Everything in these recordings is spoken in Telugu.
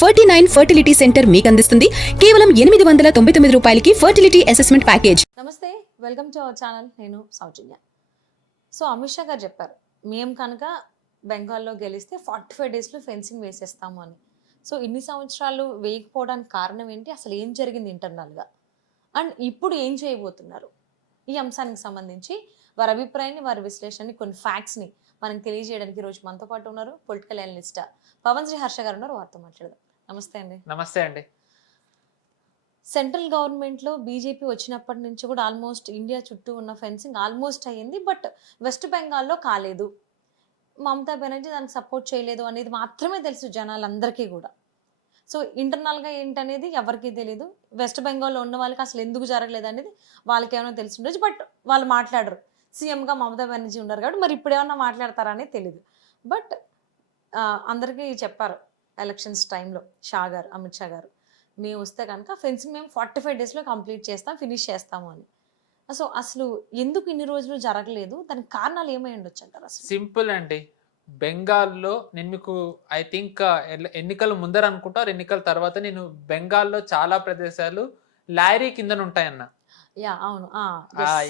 49 ఫర్టిలిటీ సెంటర్ మీకు అందిస్తుంది కేవలం 899 రూపాయలకి ఫర్టిలిటీ అసెస్మెంట్ ప్యాకేజ్. నమస్తే, వెల్కమ్ టు అవర్ ఛానల్. నేను సౌజన్య. సో అమిత్ షా గారు చెప్పారు, మేము కనుక బెంగాల్లో గెలిస్తే 45 డేస్లో ఫెన్సింగ్ వేసేస్తాము అని. సో ఇన్ని సంవత్సరాలు వేయకపోవడానికి కారణం ఏంటి, అసలు ఏం జరిగింది ఇంటర్నల్గా, అండ్ ఇప్పుడు ఏం చేయబోతున్నారు? ఈ అంశానికి సంబంధించి వారి అభిప్రాయాన్ని, వారి విశ్లేషణని, కొన్ని ఫ్యాక్ట్స్ని మనకు తెలియజేయడానికి ఈరోజు మనతో పాటు ఉన్నారు పొలిటికల్ అనలిస్ట్ పవన్ శ్రీ హర్ష గారు ఉన్నారు. వారితో మాట్లాడదాం. నమస్తే అండి. నమస్తే అండి. సెంట్రల్ గవర్నమెంట్లో బీజేపీ వచ్చినప్పటి నుంచి కూడా ఆల్మోస్ట్ ఇండియా చుట్టూ ఉన్న ఫెన్సింగ్ ఆల్మోస్ట్ అయ్యింది, బట్ వెస్ట్ బెంగాల్లో కాలేదు. మమతా బెనర్జీ దానికి సపోర్ట్ చేయలేదు అనేది మాత్రమే తెలుసు జనాలందరికీ కూడా. సో ఇంటర్నల్గా ఏంటనేది ఎవరికీ తెలియదు. వెస్ట్ బెంగాల్లో ఉన్న వాళ్ళకి అసలు ఎందుకు జరగలేదు అనేది వాళ్ళకి ఏమైనా తెలిసి ఉండొచ్చు, బట్ వాళ్ళు మాట్లాడరు. సీఎంగా మమతా బెనర్జీ ఉన్నారు కాబట్టి మరి ఇప్పుడు ఏమన్నా మాట్లాడతారా అనేది తెలియదు. బట్ అందరికీ చెప్పారు ఎలక్షన్స్ టైంలో అమిత్ షా గారు, మేము వస్తే కనుక ఫెన్సింగ్ మేము 45 డేస్లో కంప్లీట్ చేస్తాం, ఫినిష్ చేస్తాము అని. సో అసలు ఎందుకు ఇన్ని రోజులు జరగలేదు, దానికి కారణాలు ఏమై ఉండొచ్చు అంటారు? అసలు సింపుల్ అండి. బెంగాల్లో నేను మీకు ఐ థింక్ ఎన్నికల ముందర అనుకుంటారు, ఎన్నికల తర్వాత నేను బెంగాల్లో చాలా ప్రదేశాలు లారీ కింద ఉంటాయన్న. యా అవును,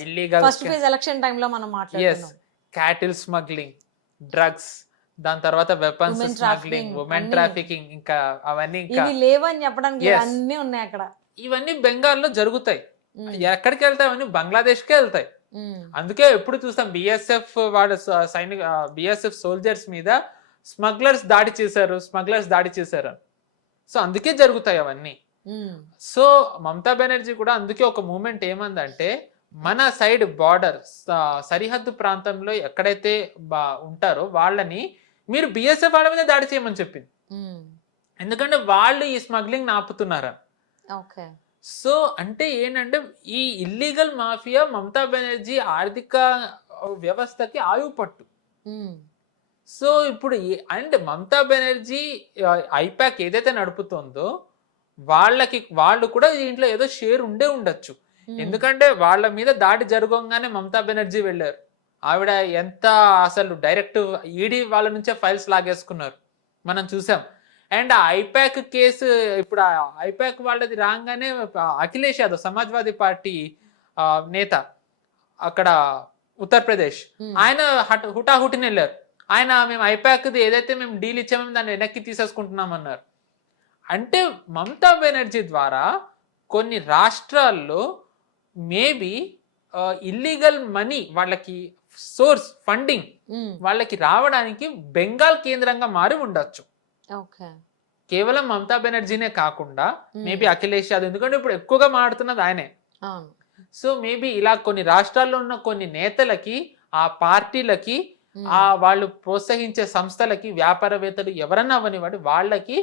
ఇల్లీగల్ ఫస్ట్ ఫేజ్ ఎలక్షన్ టైంలో మనం మాట్లాడుతున్నాం. క్యాటిల్ స్మగ్లింగ్, డ్రగ్స్, దాని తర్వాత వెపన్స్ స్మగ్లింగ్, ఉమెన్ ట్రాఫికింగ్, ఇంకా అవన్నీ ఇంకా లేవని చెప్పడానికి అన్ని ఉన్నాయి అక్కడ. ఇవన్నీ బెంగాల్లో జరుగుతాయి. ఎక్కడికి వెళ్తాయి? అవన్నీ బంగ్లాదేశ్కే వెళ్తాయి. అందుకే ఎప్పుడు చూస్తాం బిఎస్ఎఫ్ వాళ్ళ బిఎస్ఎఫ్ సోల్జర్స్ మీద స్మగ్లర్స్ దాడి చేశారు. సో అందుకే జరుగుతాయి అవన్నీ. సో మమతా బెనర్జీ కూడా అందుకే ఒక మూమెంట్ ఏమందంటే, మన సైడ్ బార్డర్ సరిహద్దు ప్రాంతంలో ఎక్కడైతే ఉంటారో వాళ్ళని మీరు బిఎస్ఎఫ్ వాళ్ళ మీద దాడి చేయమని చెప్పింది. ఎందుకంటే వాళ్ళు ఈ స్మగ్లింగ్ ఆపుతున్నారా. సో అంటే ఏంటంటే ఈ ఇల్లీగల్ మాఫియా మమతా బెనర్జీ ఆర్థిక వ్యవస్థకి ఆయువు పట్టు. సో ఇప్పుడు అండ్ మమతా బెనర్జీ ఐపాక్ ఏదైతే నడుపుతుందో వాళ్ళు కూడా దీంట్లో ఏదో షేర్ ఉండొచ్చు. ఎందుకంటే వాళ్ళ మీద దాడి జరగగానే మమతా బెనర్జీ వెళ్ళారు. ఆవిడ ఎంత అసలు డైరెక్ట్ ఈడీ వాళ్ళ నుంచే ఫైల్స్ లాగేసుకున్నారు, మనం చూసాం. అండ్ ఆ ఐపాక్ కేసు ఇప్పుడు ఐపాక్ వాళ్ళది రాగానే అఖిలేష్ యాదవ్ సమాజ్వాదీ పార్టీ నేత అక్కడ ఉత్తరప్రదేశ్, ఆయన హుటాహుటిని వెళ్ళారు. ఆయన మేము ఐపాక్ది ఏదైతే మేము డీల్ ఇచ్చామో దాన్ని వెనక్కి తీసేసుకుంటున్నాం అన్నారు. అంటే మమతా బెనర్జీ ద్వారా కొన్ని రాష్ట్రాల్లో మేబీ ఇల్లీగల్ మనీ వాళ్ళకి సోర్స్ ఫండింగ్ వాళ్ళకి రావడానికి బెంగాల్ కేంద్రంగా మారి ఉండొచ్చు. కేవలం మమతా బెనర్జీనే కాకుండా మేబీ అఖిలేష్ యాదవ్, ఎందుకంటే ఇప్పుడు ఎక్కువగా మాట్లాడుతున్నది ఆయనే. సో మేబీ ఇలా కొన్ని రాష్ట్రాల్లో ఉన్న కొన్ని నేతలకి, ఆ పార్టీలకి, ఆ వాళ్ళు ప్రోత్సహించే సంస్థలకి, వ్యాపారవేత్తలు ఎవరన్నా అవనివ్వండి, వాళ్ళకి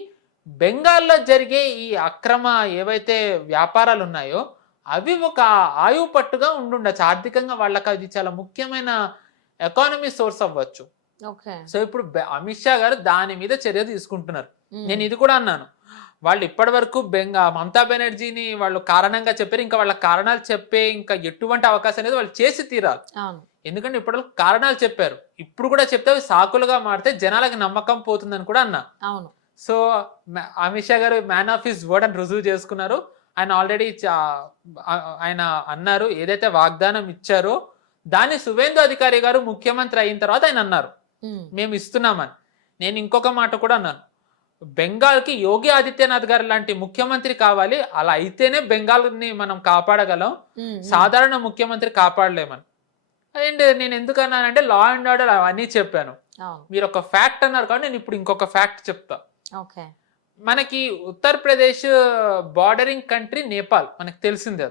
బెంగాల్లో జరిగే ఈ అక్రమ ఏవైతే వ్యాపారాలు ఉన్నాయో అవి ఒక ఆయువు పట్టుగా ఉండుండొచ్చు. ఆర్థికంగా వాళ్ళకి అది చాలా ముఖ్యమైన ఎకానమీ సోర్స్ అవ్వచ్చు. సో ఇప్పుడు అమిత్ షా గారు దాని మీద చర్య తీసుకుంటున్నారు. నేను ఇది కూడా అన్నాను, వాళ్ళు ఇప్పటి వరకు మమతా బెనర్జీని వాళ్ళు కారణంగా చెప్పారు, ఇంకా వాళ్ళ కారణాలు చెప్పే ఇంకా ఎటువంటి అవకాశం అనేది వాళ్ళు చేసి తీరాలి. ఎందుకంటే ఇప్పటి వరకు కారణాలు చెప్పారు, ఇప్పుడు కూడా చెప్తే అవి సాకులుగా మారితే జనాలకి నమ్మకం పోతుందని కూడా అన్నా. సో అమిత్ షా గారు మ్యాన్ ఆఫ్ హిస్ వర్డ్ అని రుజువు చేసుకున్నారు. ఆయన ఆల్రెడీ ఆయన అన్నారు, ఏదైతే వాగ్దానం ఇచ్చారో దాన్ని సువేందు అధికారి గారు ముఖ్యమంత్రి అయిన తర్వాత ఆయన అన్నారు మేము ఇస్తున్నామని. నేను ఇంకొక మాట కూడా అన్నాను, బెంగాల్కి యోగి ఆదిత్యనాథ్ గారు లాంటి ముఖ్యమంత్రి కావాలి, అలా అయితేనే బెంగాల్ని మనం కాపాడగలం, సాధారణ ముఖ్యమంత్రి కాపాడలేమని. అండ్ నేను ఎందుకు అన్నానంటే లా అండ్ ఆర్డర్ అవన్నీ చెప్పాను. మీరు ఒక ఫ్యాక్ట్ అన్నారు కాబట్టి నేను ఇప్పుడు ఇంకొక ఫ్యాక్ట్ చెప్తా. మనకి ఉత్తరప్రదేశ్ బార్డరింగ్ కంట్రీ నేపాల్, మనకు తెలిసిందే.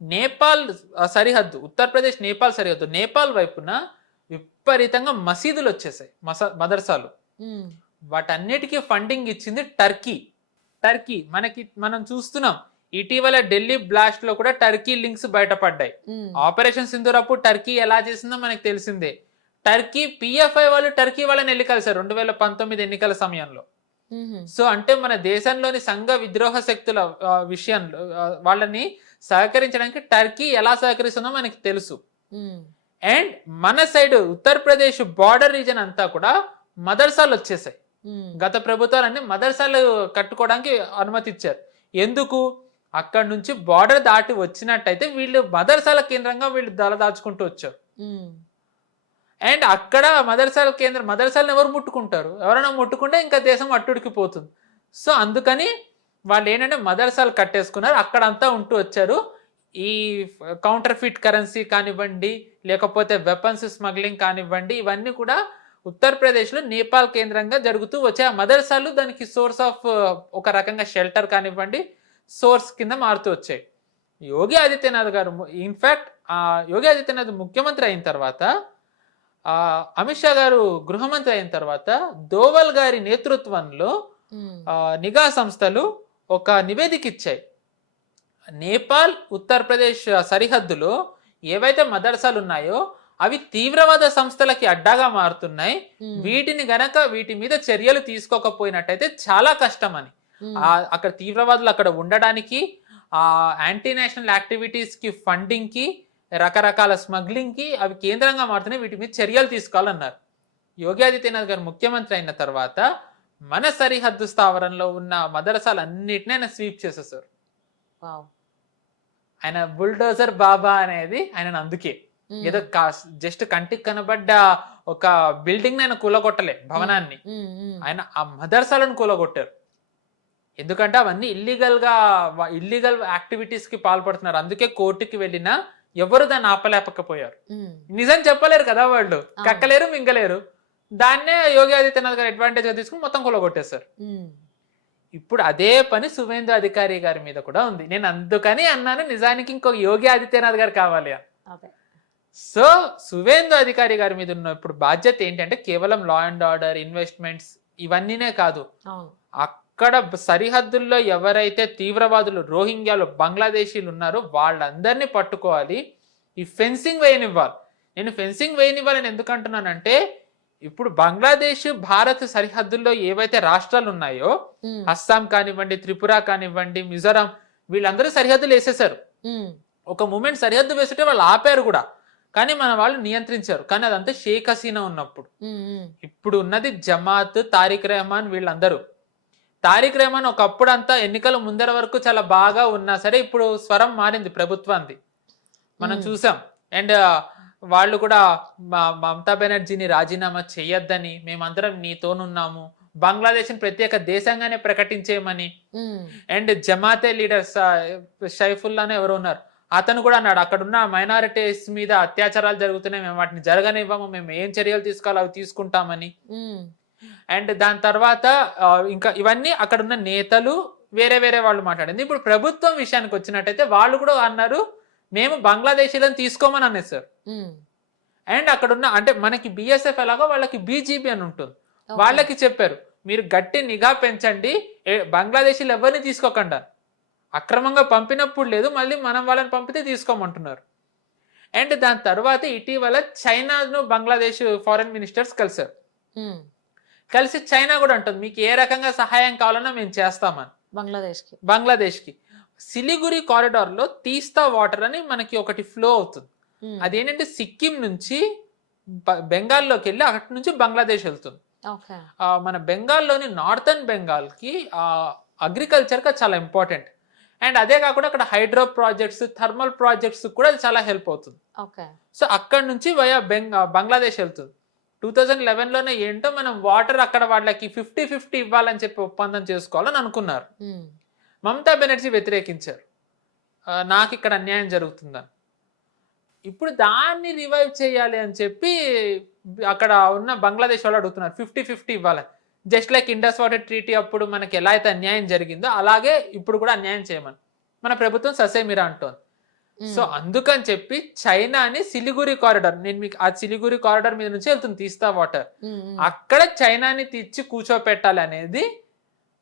నేపాల్ సరిహద్దు, ఉత్తరప్రదేశ్ నేపాల్ సరిహద్దు, నేపాల్ వైపున విపరీతంగా మసీదులు వచ్చేసాయి, మదర్సాలు. వాటన్నిటికీ ఫండింగ్ ఇచ్చింది టర్కీ. మనం చూస్తున్నాం ఇటీవల ఢిల్లీ బ్లాస్ట్ లో కూడా టర్కీ లింక్స్ బయటపడ్డాయి. ఆపరేషన్ సింధూర్ అప్పుడు టర్కీ ఎలా చేసిందో మనకు తెలిసిందే. టర్కీ పిఎఫ్ఐ వాళ్ళు టర్కీ వాళ్ళని ఎన్ని కలిసారు 2019 ఎన్నికల సమయంలో. సో అంటే మన దేశంలోని సంఘ విద్రోహ శక్తుల విషయంలో వాళ్ళని సహకరించడానికి టర్కీ ఎలా సహకరిస్తుందో మనకి తెలుసు. అండ్ మన సైడ్ ఉత్తరప్రదేశ్ బార్డర్ రీజన్ అంతా కూడా మదర్సాలు వచ్చేసాయి. గత ప్రభుత్వాలన్నీ మదర్సాలు కట్టుకోవడానికి అనుమతి ఇచ్చారు. ఎందుకు? అక్కడ నుంచి బార్డర్ దాటి వచ్చినట్టయితే వీళ్ళు మదర్సాల కేంద్రంగా వీళ్ళు దాచుకుంటూ వచ్చారు. అండ్ అక్కడ మదర్సాలను ఎవరు ముట్టుకుంటారు? ఎవరైనా ముట్టుకుంటే ఇంకా దేశం అట్టుడికిపోతుంది. సో అందుకని వాళ్ళు ఏంటంటే మదర్సాలు కట్టేసుకున్నారు, అక్కడంతా ఉంటూ వచ్చారు. ఈ కౌంటర్ ఫిట్ కరెన్సీ కానివ్వండి, లేకపోతే వెపన్స్ స్మగ్లింగ్ కానివ్వండి, ఇవన్నీ కూడా ఉత్తరప్రదేశ్లో నేపాల్ కేంద్రంగా జరుగుతూ వచ్చాయి. ఆ మదర్సాలు దానికి సోర్స్ ఆఫ్ ఒక రకంగా షెల్టర్ కానివ్వండి, సోర్స్ కింద మారుతూ వచ్చాయి. యోగి ఆదిత్యనాథ్ గారు ఇన్ఫ్యాక్ట్ యోగి ఆదిత్యనాథ్ ముఖ్యమంత్రి అయిన తర్వాత, అమిత్ షా గారు గృహమంత్రి అయిన తర్వాత దోవల్ గారి నేతృత్వంలో నిఘా సంస్థలు ఒక నివేదిక ఇచ్చాయి. నేపాల్ ఉత్తరప్రదేశ్ సరిహద్దులో ఏవైతే మదర్సాలు ఉన్నాయో అవి తీవ్రవాద సంస్థలకి అడ్డాగా మారుతున్నాయి, వీటి మీద చర్యలు తీసుకోకపోయినట్టయితే చాలా కష్టం అని. అక్కడ తీవ్రవాదులు అక్కడ ఉండడానికి, యాంటీ నేషనల్ యాక్టివిటీస్ కి, ఫండింగ్ కి, రకరకాల స్మగ్లింగ్ కి అవి కేంద్రంగా మారుతున్నాయి, వీటి మీద చర్యలు తీసుకోవాలన్నారు. యోగి ఆదిత్యనాథ్ గారు ముఖ్యమంత్రి అయిన తర్వాత మన సరిహద్దు స్థావరంలో ఉన్న మదరసాలు అన్నిటినీ ఆయన స్వీప్ చేసేసారు. ఆయన బుల్డోజర్ బాబా అనేది ఆయన అందుకే ఏదో జస్ట్ కంటికి కనబడ్డ ఒక బిల్డింగ్ ఆయన కూలగొట్టలే, భవనాన్ని, ఆయన ఆ మదర్సాలను కూలగొట్టారు. ఎందుకంటే అవన్నీ ఇల్లీగల్ యాక్టివిటీస్ కి పాల్పడుతున్నారు. అందుకే కోర్టుకి వెళ్ళినా ఎవరు దాన్ని ఆపలేకపోయారు. నిజం చెప్పలేరు కదా వాళ్ళు, కక్కలేరు మింగలేరు. దాన్నే యోగి ఆదిత్యనాథ్ గారు అడ్వాంటేజ్ గా తీసుకుని మొత్తం కొలగొట్టేశారు. ఇప్పుడు అదే పని సువేందు అధికారి గారి మీద కూడా ఉంది. నేను అందుకని అన్నాను నిజానికి ఇంకొక యోగి ఆదిత్యనాథ్ గారు కావాలి అని. సో సువేందు అధికారి గారి మీద ఉన్న ఇప్పుడు బాధ్యత ఏంటంటే కేవలం లా అండ్ ఆర్డర్, ఇన్వెస్ట్మెంట్స్ ఇవన్నీనే కాదు, అక్కడ సరిహద్దుల్లో ఎవరైతే తీవ్రవాదులు, రోహింగ్యాలు, బంగ్లాదేశీలు ఉన్నారో వాళ్ళందరినీ పట్టుకోవాలి, ఈ ఫెన్సింగ్ వేయనివ్వాలి. నేను ఫెన్సింగ్ వేయనివ్వాలని ఎందుకు అంటున్నానంటే ఇప్పుడు బంగ్లాదేశ్ భారత్ సరిహద్దుల్లో ఏవైతే రాష్ట్రాలు ఉన్నాయో, అస్సాం కానివ్వండి, త్రిపుర కానివ్వండి, మిజోరాం, వీళ్ళందరూ సరిహద్దులు వేసేసారు. ఒక మూమెంట్ సరిహద్దు వేస్తుంటే వాళ్ళు ఆపారు కూడా, కానీ మన వాళ్ళు నియంత్రించారు. కానీ అదంతా షేక్ హసీనా ఉన్నప్పుడు. ఇప్పుడు ఉన్నది జమాత్, తారిక్ రెహమాన్, వీళ్ళందరూ. తారిక్ రెహమాన్ ఒకప్పుడు అంతా ఎన్నికల ముందర వరకు చాలా బాగా ఉన్నా సరే ఇప్పుడు స్వరం మారింది ప్రభుత్వాన్ని, మనం చూసాం. అండ్ వాళ్ళు కూడా మమతా బెనర్జీని రాజీనామా చేయొద్దని, మేమందరం నీతోనున్నాము, బంగ్లాదేశ్ ప్రత్యేక దేశంగానే ప్రకటించేయమని. అండ్ జమాతే లీడర్ షైఫుల్లానే ఎవరు ఉన్నారు, అతను కూడా అన్నాడు అక్కడున్న మైనారిటీస్ మీద అత్యాచారాలు జరుగుతున్నాయి, మేము వాటిని జరగనివ్వము, మేము ఏం చర్యలు తీసుకోవాలో అవి తీసుకుంటామని. అండ్ దాని తర్వాత ఇంకా ఇవన్నీ అక్కడున్న నేతలు వేరే వేరే వాళ్ళు మాట్లాడింది. ఇప్పుడు ప్రభుత్వం విషయానికి వచ్చినట్టయితే వాళ్ళు కూడా అన్నారు మేము బంగ్లాదేశీలను తీసుకోమని అనేసారు. అండ్ అక్కడున్న అంటే మనకి బిఎస్ఎఫ్ ఎలాగో వాళ్ళకి బీజేపీ అని ఉంటుంది, వాళ్ళకి చెప్పారు మీరు గట్టి నిఘా పెంచండి, బంగ్లాదేశీలు ఎవరిని తీసుకోకుండా, అక్రమంగా పంపినప్పుడు లేదు, మళ్ళీ మనం వాళ్ళని పంపితే తీసుకోమంటున్నారు. అండ్ దాని తర్వాత ఇటీవల చైనాను బంగ్లాదేశ్ ఫారెన్ మినిస్టర్స్ కలిసారు. కలిసి చైనా కూడా అంటుంది మీకు ఏ రకంగా సహాయం కావాలన్నా మేము చేస్తామని బంగ్లాదేశ్కి. సిలిగురి కారిడార్ లో తీస్తా వాటర్ అని మనకి ఒకటి ఫ్లో అవుతుంది. అదేంటంటే సిక్కిం నుంచి బెంగాల్లోకి వెళ్ళి అక్కడి నుంచి బంగ్లాదేశ్ వెళ్తుంది. మన బెంగాల్లోని నార్థన్ బెంగాల్ కి అగ్రికల్చర్ గా చాలా ఇంపార్టెంట్. అండ్ అదే కాకుండా అక్కడ హైడ్రో ప్రాజెక్ట్స్, థర్మల్ ప్రాజెక్ట్స్ కూడా చాలా హెల్ప్ అవుతుంది. సో అక్కడ నుంచి వయా బంగ్లాదేశ్ వెళ్తుంది. 2011లోనే ఏంటో మనం వాటర్ అక్కడ వాళ్ళకి 50-50 ఇవ్వాలని చెప్పి ఒప్పందం చేసుకోవాలని అనుకున్నారు. మమతా బెనర్జీ వ్యతిరేకించారు, నాకు ఇక్కడ అన్యాయం జరుగుతుందని. ఇప్పుడు దాన్ని రివైవ్ చేయాలి అని చెప్పి అక్కడ ఉన్న బంగ్లాదేశ్ వాళ్ళు అడుగుతున్నారు 50-50 ఇవ్వాలని. Just like Indus water treaty అప్పుడు మనకి ఎలా అయితే అన్యాయం జరిగిందో అలాగే ఇప్పుడు కూడా అన్యాయం చేయమని మన ప్రభుత్వం ససేమిరా అంటోంది. సో అందుకని చెప్పి చైనాని సిలిగురి కారిడార్, నేను మీకు ఆ సిలిగురి కారిడార్ మీద నుంచి వెళ్తుంది తీస్తా వాటర్, అక్కడ చైనాని తెచ్చి కూర్చోపెట్టాలి అనేది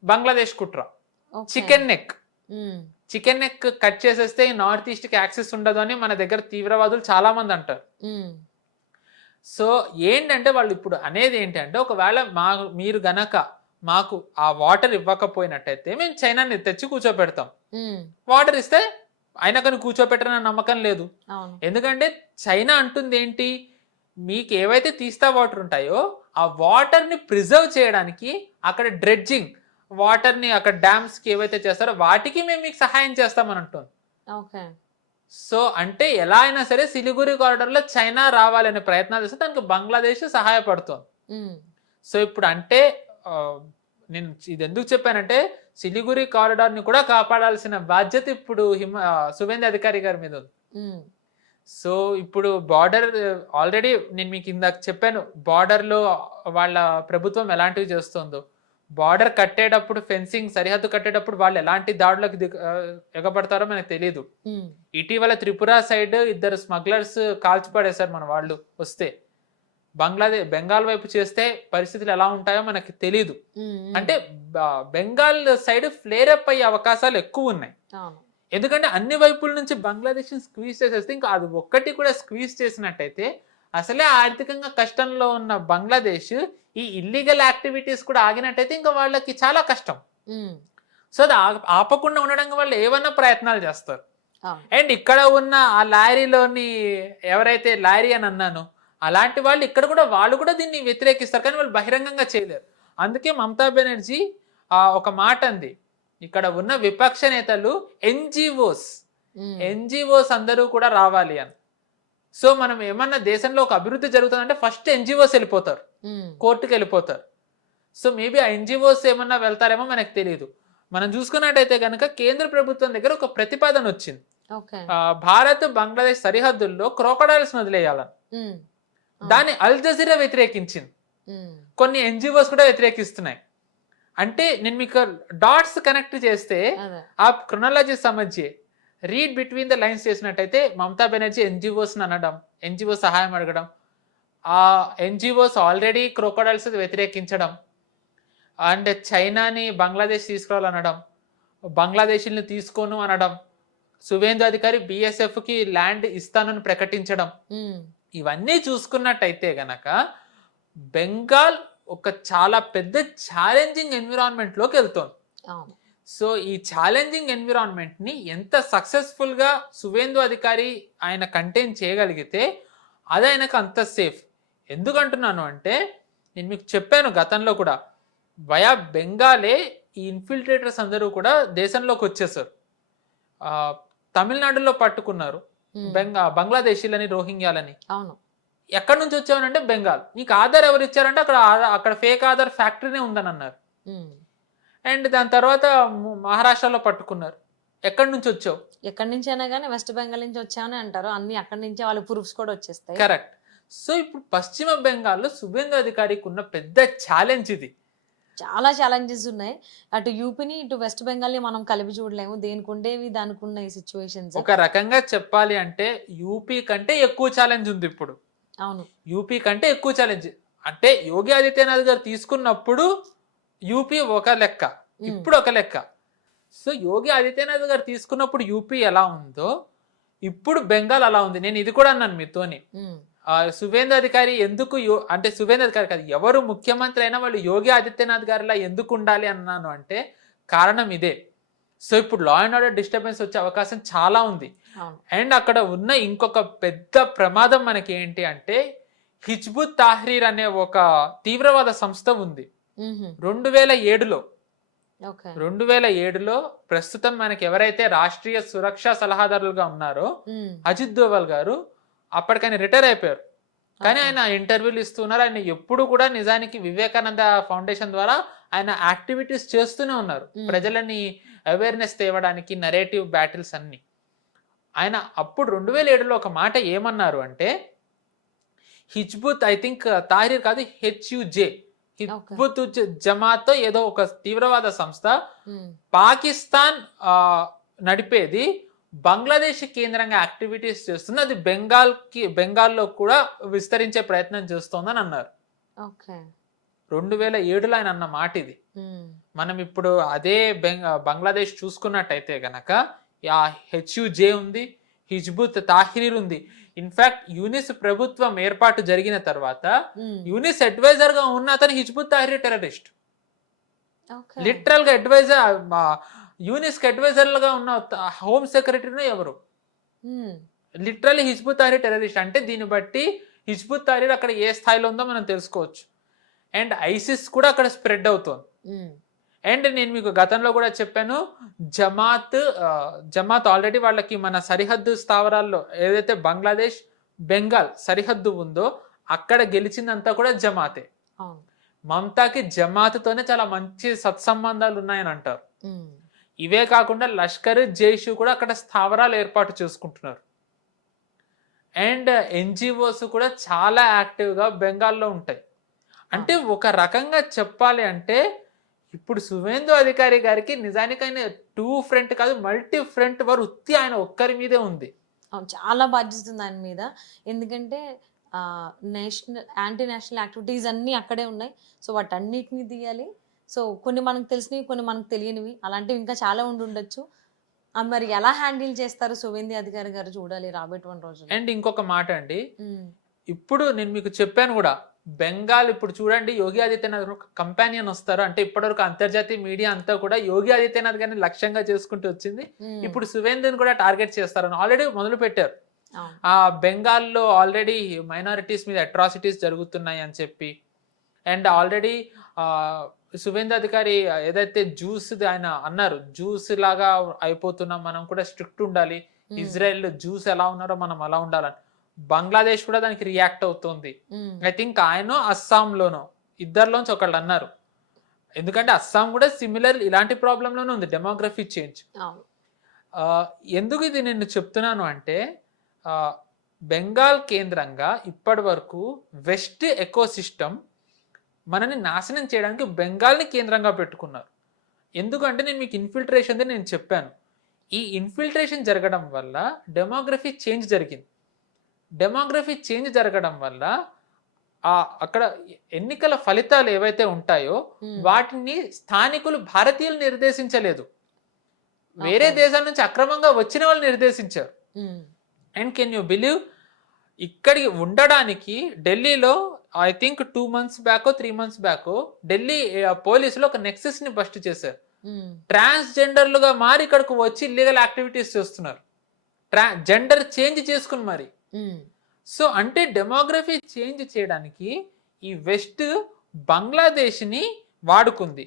బంగ్లాదేశ్ కుట్ర. చికెన్ నెక్ కట్ చేసేస్తే నార్త్ ఈస్ట్ కి యాక్సెస్ ఉండదు అని మన దగ్గర తీవ్రవాదులు చాలా మంది అంటారు. సో ఏంటంటే వాళ్ళు ఇప్పుడు అనేది ఏంటంటే ఒకవేళ మీరు గనక మాకు ఆ వాటర్ ఇవ్వకపోయినట్టయితే మేము చైనాని తెచ్చి కూర్చోపెడతాం. వాటర్ ఇస్తే అయినా కానీ కూర్చోపెట్టరన్న నమ్మకం లేదు. ఎందుకంటే చైనా అంటుంది ఏంటి, మీకు ఏవైతే తీస్తా వాటర్ ఉంటాయో ఆ వాటర్ ని ప్రిజర్వ్ చేయడానికి అక్కడ డ్రెడ్జింగ్ వాటర్ ని అక్కడ డ్యామ్స్ కి ఏవైతే చేస్తారో వాటికి మేము మీకు సహాయం చేస్తామని అంటుంది. ఓకే. సో అంటే ఎలా అయినా సరే సిలిగురి కారిడార్ లో చైనా రావాలనే ప్రయత్నాలు చేస్తే దానికి బంగ్లాదేశ్ సహాయపడుతుంది. సో ఇప్పుడు అంటే ఆ, నేను ఇది ఎందుకు చెప్పానంటే సిలిగురి కారిడార్ ని కూడా కాపాడాల్సిన బాధ్యత ఇప్పుడు సువేంద్ర అధికారి గారి మీద ఉంది. సో ఇప్పుడు బార్డర్ ఆల్రెడీ నేను మీకు ఇందాక చెప్పాను, బార్డర్ లో వాళ్ళ ప్రభుత్వం ఎలాంటివి చేస్తుందో, బార్డర్ కట్టేటప్పుడు ఫెన్సింగ్ సరిహద్దు కట్టేటప్పుడు వాళ్ళు ఎలాంటి దాడులకు ఎగబడతారో మనకు తెలియదు. ఇటీవల త్రిపుర సైడ్ 2 స్మగ్లర్స్ కాల్చిపడేశారు మన వాళ్ళు వస్తే. బెంగాల్ వైపు చేస్తే పరిస్థితులు ఎలా ఉంటాయో మనకి తెలియదు. అంటే బెంగాల్ సైడ్ ఫ్లేర్ అప్ అయ్యే అవకాశాలు ఎక్కువ ఉన్నాయి. ఎందుకంటే అన్ని వైపుల నుంచి బంగ్లాదేశ్ స్క్వీజ్ చేసేస్తే ఇంకా అది ఒక్కటి కూడా స్క్వీజ్ చేసినట్టయితే అసలే ఆర్థికంగా కష్టంలో ఉన్న బంగ్లాదేశ్ ఈ ఇల్లీగల్ యాక్టివిటీస్ కూడా ఆగినట్టయితే ఇంకా వాళ్ళకి చాలా కష్టం. సో అది ఆపకుండా ఉండడానికి వాళ్ళు ఏమన్నా ప్రయత్నాలు చేస్తారు. అండ్ ఇక్కడ ఉన్న ఆ లారీలోని ఎవరైతే లారీ అని అన్నాను అలాంటి వాళ్ళు ఇక్కడ కూడా వాళ్ళు కూడా దీన్ని వ్యతిరేకిస్తారు, కానీ వాళ్ళు బహిరంగంగా చేయలేరు. అందుకే మమతా బెనర్జీ ఒక మాట అంది, ఇక్కడ ఉన్న విపక్ష నేతలు ఎన్జిఓస్ అందరూ కూడా రావాలి అని. సో మనం ఏమన్నా దేశంలో ఒక అభివృద్ధి జరుగుతుందంటే ఫస్ట్ ఎన్జిఓస్ వెళ్ళిపోతారు, కోర్టుకు వెళ్ళిపోతారు. సో మేబీ ఆ ఎన్జిఓస్ ఏమన్నా వెళ్తారేమో మనకు తెలియదు. మనం చూసుకున్నట్టయితే కనుక కేంద్ర ప్రభుత్వం దగ్గర ఒక ప్రతిపాదన వచ్చింది, భారత్ బంగ్లాదేశ్ సరిహద్దుల్లో క్రోకడైల్స్ వదిలేయాలని. దాన్ని అల్ జజీరా వ్యతిరేకించింది, కొన్ని ఎన్జిఓస్ కూడా వ్యతిరేకిస్తున్నాయి. అంటే నేను మీకు డాట్స్ కనెక్ట్ చేస్తే ఆ క్రొనాలజీ సమజ్జే రీడ్ బిట్వీన్ ద లైన్స్ చేసినట్టయితే మమతా బెనర్జీ ఎన్జిఓస్ అనడం, ఎన్జిఓ సహాయం అడగడం, ఆ ఎన్జిఓస్ ఆల్రెడీ క్రోకోడైల్స్ వ్యతిరేకించడం, అండ్ చైనాని బంగ్లాదేశ్ తీసుకురావాలనడం, బంగ్లాదేశీని తీసుకోను అనడం, సువేందు అధికారి బిఎస్ఎఫ్ కి ల్యాండ్ ఇస్తానని ప్రకటించడం, ఇవన్నీ చూసుకున్నట్టయితే గనక బెంగాల్ ఒక చాలా పెద్ద ఛాలెంజింగ్ ఎన్విరాన్మెంట్ లోకి వెళ్తోంది. సో ఈ ఛాలెంజింగ్ ఎన్విరాన్మెంట్ ని ఎంత సక్సెస్ఫుల్ గా సువేందు అధికారి ఆయన కంటైన్ చేయగలిగితే అది ఆయనకు అంత సేఫ్. ఎందుకంటున్నాను అంటే నేను మీకు చెప్పాను గతంలో కూడా, వయా బెంగాలే ఈ ఇన్ఫిల్ట్రేటర్స్ అందరూ కూడా దేశంలోకి వచ్చేసారు. తమిళనాడులో పట్టుకున్నారు బంగ్లాదేశీలని, రోహింగ్యాలని. అవును. ఎక్కడి నుంచి వచ్చావనంటే బెంగాల్. నీకు ఆధార్ ఎవరు ఇచ్చారంటే అక్కడ ఫేక్ ఆధార్ ఫ్యాక్టరీనే ఉందని అన్నారు. అండ్ దాని తర్వాత మహారాష్ట్రలో పట్టుకున్నారు. ఎక్కడి నుంచి వచ్చావు? ఎక్కడి నుంచి అయినా కానీ వెస్ట్ బెంగాల్ నుంచి వచ్చామని అంటారు, అన్ని అక్కడి నుంచే వాళ్ళ ప్రూఫ్స్ కూడా వచ్చేస్తాయి. కరెక్ట్. సో ఇప్పుడు పశ్చిమ బెంగాల్లో సువేందు అధికారికి ఉన్న పెద్ద ఛాలెంజ్ ఇది. చాలా ఛాలెంజెస్ ఉన్నాయి. అటు యూపీని ఇటు వెస్ట్ బెంగాల్ ని మనం కలిపి చూడలేము, దేనికి ఉండేవి దానికి ఉన్న ఈ సిచ్యువేషన్స్. ఒక రకంగా చెప్పాలి అంటే యూపీ కంటే ఎక్కువ ఛాలెంజ్ ఉంది ఇప్పుడు. అవును, యూపీ కంటే ఎక్కువ ఛాలెంజ్. అంటే యోగి ఆదిత్యనాథ్ గారు తీసుకున్నప్పుడు యూపీ ఒక లెక్క, ఇప్పుడు ఒక లెక్క. సో యోగి ఆదిత్యనాథ్ గారు తీసుకున్నప్పుడు యూపీ ఎలా ఉందో ఇప్పుడు బెంగాల్ అలా ఉంది. నేను ఇది కూడా అన్నాను మీతోని, సువేంద్ర అధికారి ఎందుకు అంటే సువేంద్ర అధికారి కాదు, ఎవరు ముఖ్యమంత్రి అయినా వాళ్ళు యోగి ఆదిత్యనాథ్ గారిలా ఎందుకు ఉండాలి అన్నాను అంటే కారణం ఇదే. సో ఇప్పుడు లా అండ్ ఆర్డర్ డిస్టర్బెన్స్ వచ్చే అవకాశం చాలా ఉంది. అండ్ అక్కడ ఉన్న ఇంకొక పెద్ద ప్రమాదం మనకి ఏంటి అంటే హిజ్బుత్ తాహ్రీర్ అనే ఒక తీవ్రవాద సంస్థ ఉంది. 2007లో ప్రస్తుతం మనకి ఎవరైతే రాష్ట్రీయ సురక్షా సలహాదారులుగా ఉన్నారో అజిత్ దోవల్ గారు, అప్పటికైనా రిటైర్ అయిపోయారు, కానీ ఆయన ఇంటర్వ్యూలు ఇస్తున్నారు. ఆయన ఎప్పుడు కూడా నిజానికి వివేకానంద ఫౌండేషన్ ద్వారా ఆయన యాక్టివిటీస్ చేస్తూనే ఉన్నారు, ప్రజలని అవేర్నెస్ తేవడానికి, నరేటివ్ బ్యాటిల్స్ అన్ని. ఆయన అప్పుడు 2007లో ఒక మాట ఏమన్నారు అంటే హిజ్బుత్, ఐ థింక్ తాహ్రీర్ కాదు, హెచ్యుజే, హిజ్బుత్ జమాతో ఏదో ఒక తీవ్రవాద సంస్థ పాకిస్తాన్ నడిపేది, బంగ్లాదేశ్ కేంద్రంగా యాక్టివిటీస్ చేస్తుంది, అది బెంగాల్లో కూడా విస్తరించే ప్రయత్నం చేస్తోందని అన్నారు. 2007లో ఆయన అన్న మాట ఇది. మనం ఇప్పుడు అదే బంగ్లాదేశ్ చూసుకున్నట్టయితే గనక హెచ్యుజే ఉంది, హిజ్బుత్ తాహ్రీర్ ఉంది. ఇన్ఫాక్ట్ యూనిస్ ప్రభుత్వం ఏర్పాటు జరిగిన తర్వాత యూనిస్ అడ్వైజర్ గా ఉన్న అతను హిజ్బుత్ తాహ్రీర్ టెర్రరిస్ట్. లిటరల్ గా అడ్వైజర్, యూనిస్ కి అడ్వైజర్ గా ఉన్న హోమ్ సెక్రటరీనే ఎవరు, లిటరల్లీ హిజ్బుత్ తాహ్రీర్ టెర్రరిస్ట్. అంటే దీన్ని బట్టి హిజ్బుత్ తాహ్రీర్ అక్కడ ఏ స్థాయిలో ఉందో మనం తెలుసుకోవచ్చు. అండ్ ఐసిస్ కూడా అక్కడ స్ప్రెడ్ అవుతోంది. అండ్ నేను మీకు గతంలో కూడా చెప్పాను, జమాత్ ఆల్రెడీ వాళ్ళకి మన సరిహద్దు స్థావరాల్లో ఏదైతే బంగ్లాదేశ్ బెంగాల్ సరిహద్దు ఉందో అక్కడ గెలిచిందంతా కూడా జమాతే. మమతాకి జమాత్తోనే చాలా మంచి సత్సంబంధాలు ఉన్నాయని అంటారు. ఇవే కాకుండా లష్కర్ జైష్ కూడా అక్కడ స్థావరాలు ఏర్పాటు చేసుకుంటున్నారు. అండ్ ఎన్జిఓస్ కూడా చాలా యాక్టివ్గా బెంగాల్లో ఉంటాయి. అంటే ఒక రకంగా చెప్పాలి అంటే ఇప్పుడు సువేందు అధికారి గారికి నిజానికి ఆయన 2 ఫ్రంట్ కాదు, మల్టీ ఫ్రంట్ వారు ఉత్తి ఆయన ఒక్కరి మీదే ఉంది. చాలా బాధ్యత ఉంది ఆయన మీద. ఎందుకంటే యాంటీ నేషనల్ యాక్టివిటీస్ అన్నీ అక్కడే ఉన్నాయి. సో వాటన్నిటిని తీయాలి. సో కొన్ని మనకు తెలిసినవి, కొన్ని మనకు తెలియనివి, అలాంటివి ఇంకా చాలా ఉండొచ్చు. మరి ఎలా హ్యాండిల్ చేస్తారు సువేందు అధికారి గారు చూడాలి రాబోయేటువంటి రోజులు. అండ్ ఇంకొక మాట అండి, ఇప్పుడు నేను మీకు చెప్పాను కూడా, బెంగాల్ ఇప్పుడు చూడండి యోగి ఆదిత్యనాథ్ ఒక కంపానియన్ వస్తారు. అంటే ఇప్పటివరకు అంతర్జాతీయ మీడియా అంతా కూడా యోగి ఆదిత్యనాథ్ గారిని లక్ష్యంగా చేసుకుంటూ వచ్చింది. ఇప్పుడు సువేందుని కూడా టార్గెట్ చేస్తారని ఆల్రెడీ మొదలు పెట్టారు. ఆ బెంగాల్లో ఆల్రెడీ మైనారిటీస్ మీద అట్రాసిటీస్ జరుగుతున్నాయి అని చెప్పి, అండ్ ఆల్రెడీ సువేందు అధికారి ఏదైతే జ్యూస్ ఆయన అన్నారు, జ్యూస్ లాగా అయిపోతున్నాం, మనం కూడా స్ట్రిక్ట్ ఉండాలి, ఇజ్రాయెల్ జ్యూస్ ఎలా ఉన్నారో మనం అలా ఉండాలని. బంగ్లాదేశ్ కూడా దానికి రియాక్ట్ అవుతుంది. ఐ థింక్ ఆయన అస్సాంలోనో ఇద్దరిలోంచి ఒకళ్ళు అన్నారు. ఎందుకంటే అస్సాం కూడా సిమిలర్ ఇలాంటి ప్రాబ్లంలోనే ఉంది, డెమోగ్రఫీ చేంజ్. ఎందుకు ఇది నేను చెప్తున్నాను అంటే బెంగాల్ కేంద్రంగా ఇప్పటి వరకు వెస్ట్ ఎకోసిస్టమ్ మనని నాశనం చేయడానికి బెంగాల్ని కేంద్రంగా పెట్టుకున్నారు. ఎందుకంటే నేను మీకు ఇన్ఫిల్ట్రేషన్ నేను చెప్పాను. ఈ ఇన్ఫిల్ట్రేషన్ జరగడం వల్ల డెమోగ్రఫీ చేంజ్ జరిగింది. డెమోగ్రఫీ చేంజ్ జరగడం వల్ల అక్కడ ఎన్నికల ఫలితాలు ఏవైతే ఉంటాయో వాటిని స్థానికులు భారతీయులు నిర్దేశించలేదు, వేరే దేశాల నుంచి అక్రమంగా వచ్చిన వాళ్ళు నిర్దేశించారు. అండ్ కెన్ యూ బిలీవ్, ఇక్కడికి ఉండడానికి ఢిల్లీలో I think 2 months back 3 months back Delhi పోలీసులు ఒక నెక్సెస్ ని బస్ట్ చేశారు. ట్రాన్స్జెండర్లుగా మారి ఇక్కడికి వచ్చి ఇల్లీగల్ యాక్టివిటీస్ చేస్తున్నారు, జెండర్ చేంజ్ చేసుకుని మరి. సో అంటే డెమోగ్రఫీ చేంజ్ చేయడానికి ఈ వెస్ట్ బంగ్లాదేశ్ని వాడుకుంది,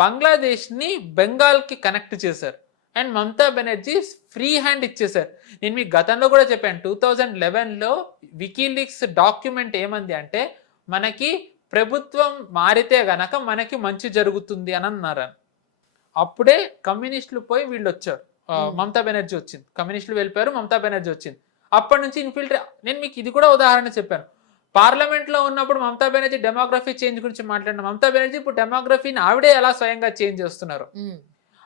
బంగ్లాదేశ్ని బెంగాల్కి కనెక్ట్ చేశారు. And Mamata Banerjee free hand ఇచ్చేశారు. నేను మీకు గతంలో కూడా చెప్పాను, 2011లో వికీలీక్స్ డాక్యుమెంట్ ఏమంది అంటే మనకి ప్రభుత్వం మారితే గనక మనకి మంచి జరుగుతుంది అని అన్నారు. అప్పుడే కమ్యూనిస్టులు పోయి వీళ్ళు వచ్చారు, మమతా బెనర్జీ వచ్చింది, కమ్యూనిస్టులు వెళ్ళిపోయారు, మమతా బెనర్జీ వచ్చింది. అప్పటి నుంచి నేను మీకు ఇది కూడా ఉదాహరణ చెప్పాను. పార్లమెంట్లో ఉన్నప్పుడు మమతా బెనర్జీ డెమోగ్రఫీ చేంజ్ గురించి మాట్లాడిన మమతా బెనర్జీ ఇప్పుడు డెమోగ్రఫీని ఆవిడే ఎలా స్వయంగా చేంజ్ చేస్తున్నారు.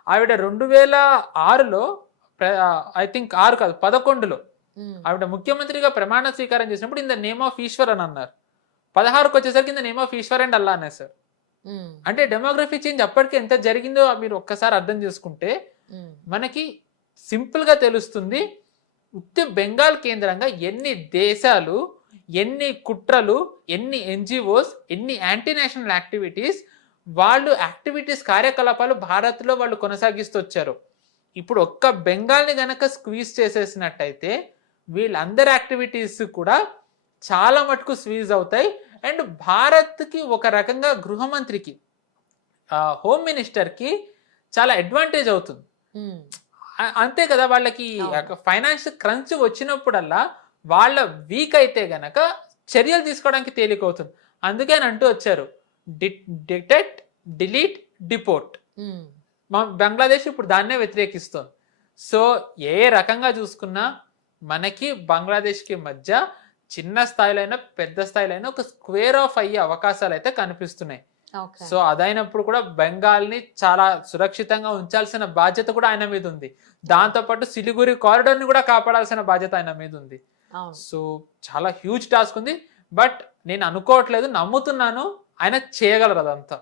ఆవిడ 2006లో ఐ థింక్ 6 కాదు 11లో ఆవిడ ముఖ్యమంత్రిగా ప్రమాణ స్వీకారం చేసినప్పుడు in the name of Ishwar అని అన్నారు. 16కు వచ్చేసరికి in the name of Ishwar and Allah అన్నారు సార్. అంటే డెమోగ్రఫీ చేంజ్ అప్పటికి ఎంత జరిగిందో మీరు ఒక్కసారి అర్థం చేసుకుంటే మనకి సింపుల్ గా తెలుస్తుంది. ఉత్తి బెంగాల్ కేంద్రంగా ఎన్ని దేశాలు, ఎన్ని కుట్రలు, ఎన్ని ఎన్జిఓస్, ఎన్ని యాంటీ నేషనల్ యాక్టివిటీస్, వాళ్ళు యాక్టివిటీస్ కార్యకలాపాలు భారత్లో వాళ్ళు కొనసాగిస్తూ వచ్చారు. ఇప్పుడు ఒక్క బెంగాల్ని గనక స్క్వీజ్ చేసేసినట్టయితే వీళ్ళందరి యాక్టివిటీస్ కూడా చాలా మటుకు స్క్వీజ్ అవుతాయి. అండ్ భారత్కి ఒక రకంగా గృహమంత్రికి, హోమ్ మినిస్టర్కి చాలా అడ్వాంటేజ్ అవుతుంది. అంతే కదా, వాళ్ళకి ఫైనాన్షియల్ క్రంచ్ వచ్చినప్పుడల్లా వాళ్ళ వీక్ అయితే గనక చర్యలు తీసుకోవడానికి తేలికవుతుంది. అందుకే అని అంటూ వచ్చారు, డిటెక్ట్, డిలీట్, డిపోర్ట్. బంగ్లాదేశ్ ఇప్పుడు దాన్నే వ్యతిరేకిస్తుంది. సో ఏ రకంగా చూసుకున్నా మనకి బంగ్లాదేశ్కి మధ్య చిన్న స్థాయిలో అయినా పెద్ద స్థాయిలో అయినా ఒక స్క్వేర్ ఆఫ్ అయ్యే అవకాశాలు అయితే కనిపిస్తున్నాయి. సో అదైనప్పుడు కూడా బెంగాల్ని చాలా సురక్షితంగా ఉంచాల్సిన బాధ్యత కూడా ఆయన మీద ఉంది. దాంతోపాటు సిలిగురి కారిడార్ని కూడా కాపాడాల్సిన బాధ్యత ఆయన మీద ఉంది. సో చాలా హ్యూజ్ టాస్క్ ఉంది. బట్ నేను అనుకోవట్లేదు, నమ్ముతున్నాను ఆయన చేయగలరు అదంతా.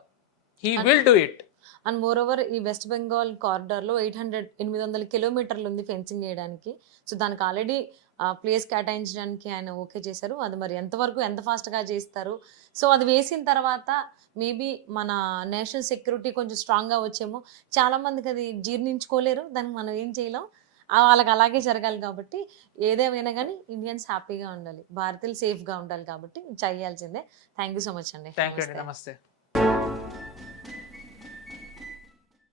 He will do it. And more over ఈ వెస్ట్ బెంగాల్ కారిడార్లో 800 కిలోమీటర్లు ఉంది ఫెన్సింగ్ చేయడానికి. సో దానికి ఆల్రెడీ ప్లేస్ కేటాయించడానికి ఆయన ఓకే చేశారు. అది మరి ఎంతవరకు ఎంత ఫాస్ట్గా చేస్తారు. సో అది వేసిన తర్వాత మేబీ మన నేషనల్ సెక్యూరిటీ కొంచెం స్ట్రాంగ్గా వచ్చేమో. చాలామందికి అది జీర్ణించుకోలేరు, దానికి మనం ఏం చేయలేం. వాళ్ళకి అలాగే జరగాలి కాబట్టి ఏదేమైనా కానీ ఇండియన్స్ హ్యాపీగా ఉండాలి, భారతీయులు సేఫ్గా ఉండాలి కాబట్టి చేయాల్సిందే. థ్యాంక్ యూ సో మచ్ అండి. థ్యాంక్ యూ అండి, నమస్తే. నమస్తే.